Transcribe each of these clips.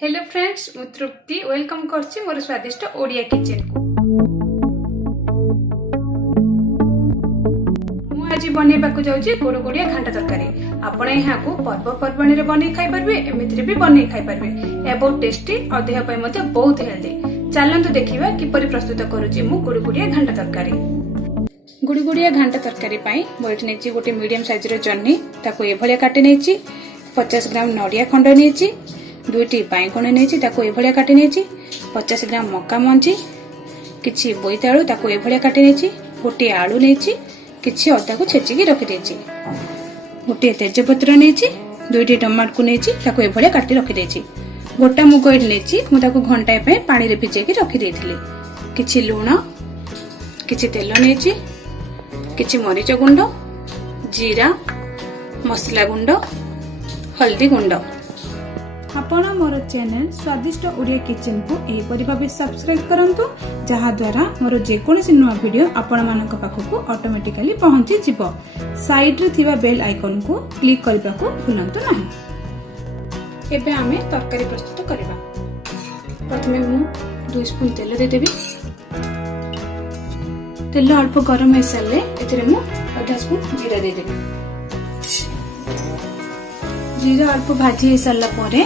Hello friends, मु तृप्ति welcome करछि मोर स्वादिष्ट ओडिया किचन को। मु आज बनेबा को जाउछि गोड़गोड़िया घांटा तरकारी। आपण यहाँ को पर्वपर्वाणी रे बनै खाइ परबे, एमिति भी बनै खाइ परबे। ए बहुत टेस्टी और देह पय मते बहुत हेल्दी। चलंतु देखिबा किपरि प्रस्तुत करूछि मु गोड़गोड़िया घांटा तरकारी। गोड़गोड़िया घांटा तरकारी पई मोइठ नेछि गोटे मीडियम साइज रो जन्नी, ताको एभलिया काटि नेछि। 50 ग्राम नडिया खंड नेछि, 2टी बाइगण नेछि ताको एभलिया काटि नेछि। 50 ग्राम मक्का मंजी, किछि बोईताळु ताको एभलिया काटि नेछि। गोटे आलू नेछि, किछि अदा को छेचिकी रखि देछि। गोटे तेजपत्र नेछि, 2टी टमाटर को नेछि ताको एभलिया काटि रखि देछि। गोटा मुग इड नेछि, मु ताको घंटाए पे पानी रे भिजेकी रखि देथिली। किछि लूण, किछि तेल नेछि, किछि मरीच गुंड, जीरा, मसला गुंड, हल्दी गुंड। आपण मोर चैनल स्वादिष्ट ओडिया किचन को एपरि भाबे सब्सक्राइब करंतु, जहा द्वारा मोर जे कोनोसी नुवा वीडियो आपण मानक पाखकु ऑटोमेटिकली पहुंची जिवो। साइड रे थिबा बेल आइकन को क्लिक करबा को भूलंतु नाही। एबे आमे तरकारी प्रस्तुत करबा। प्रथमे मु 2 स्पून तेल दे देबी। तेल अल्प गरम हे साले एतरे मु आधा स्पून जीरा दे देबी। जीरा अल्प भाजी हे साला परे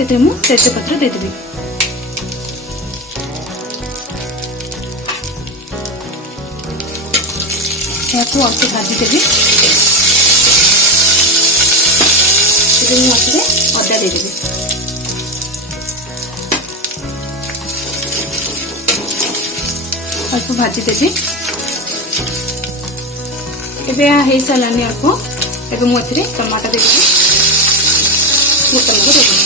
एते मु तेजपत्र दे देबी। याको अल्प भाजी देबी। एते मु आखिरे अदा दे देबी। अल्प भाजी देबी। एबे हे सालानी अल्प एबे मु एथिरे टमाटर दे देबी। गोटा मुग दे देबी।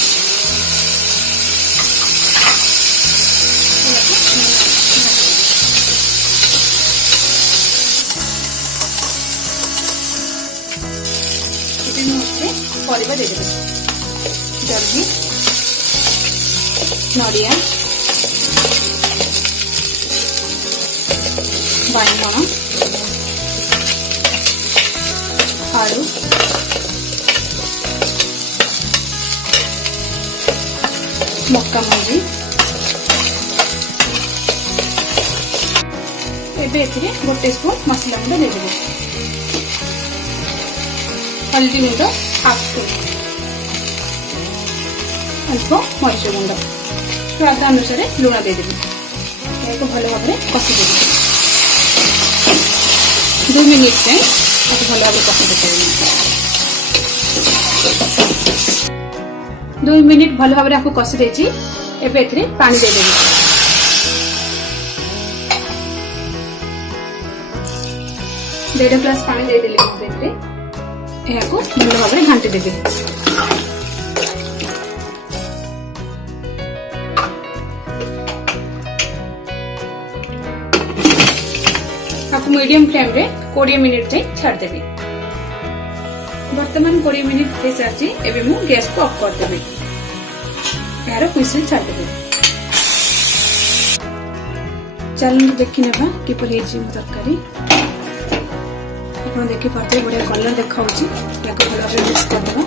एबे मु एथिरे परिबा दे देबी। जल्दी नडिया, बाइगण, आलू, मक्का मंजी। एबे एथिरे गोटे स्पून मसला गुंड दे देबे। हल्दी गुंड हाफ स्पून, अल्प मरीच गुंड, स्वाद अनुसार लुण दे देबे। याको भलो भाबरे कसी देबे। 2 मिनिट जाए आपको भलो भाबरे कसी देबे। 2 मिनिट भलो भाबरे आपको कसी देछि। एबे एथिरे पानी दे देबे। डेढ़ ग्लास पानी दे देले एथिरे। एहाको भलो भाबरे घांटी देबे। आपको मीडियम फ्लेम रे 20 मिनिट जाए छाड़ देबे। वर्तमान 20 मिनिट हे साची। एबे मु गैस को ऑफ कर देबे। यार हुइसिल छाड़ देबे। चलन देखि नेबा कि पर हेछि मु तरकारी। आपण देखि पाते बढ़िया कलर देखाउछि। याको भलो से मिक्स कर देबा।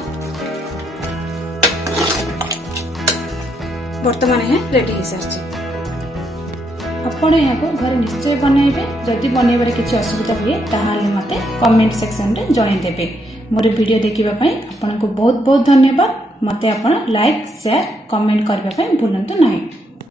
वर्तमान हे रेडी हे साची। आपण यहाँ को घर निश्चय बनइबे। जदि बनइबारे किछि असुविधा हुए ताहाले मते कमेंट सेक्शन रे जॉइन देबे। मोर वीडियो देखिबा पई आपन को बहुत बहुत धन्यवाद। मते आपण लाइक शेयर कमेंट करबा पई भूलंतु नाही।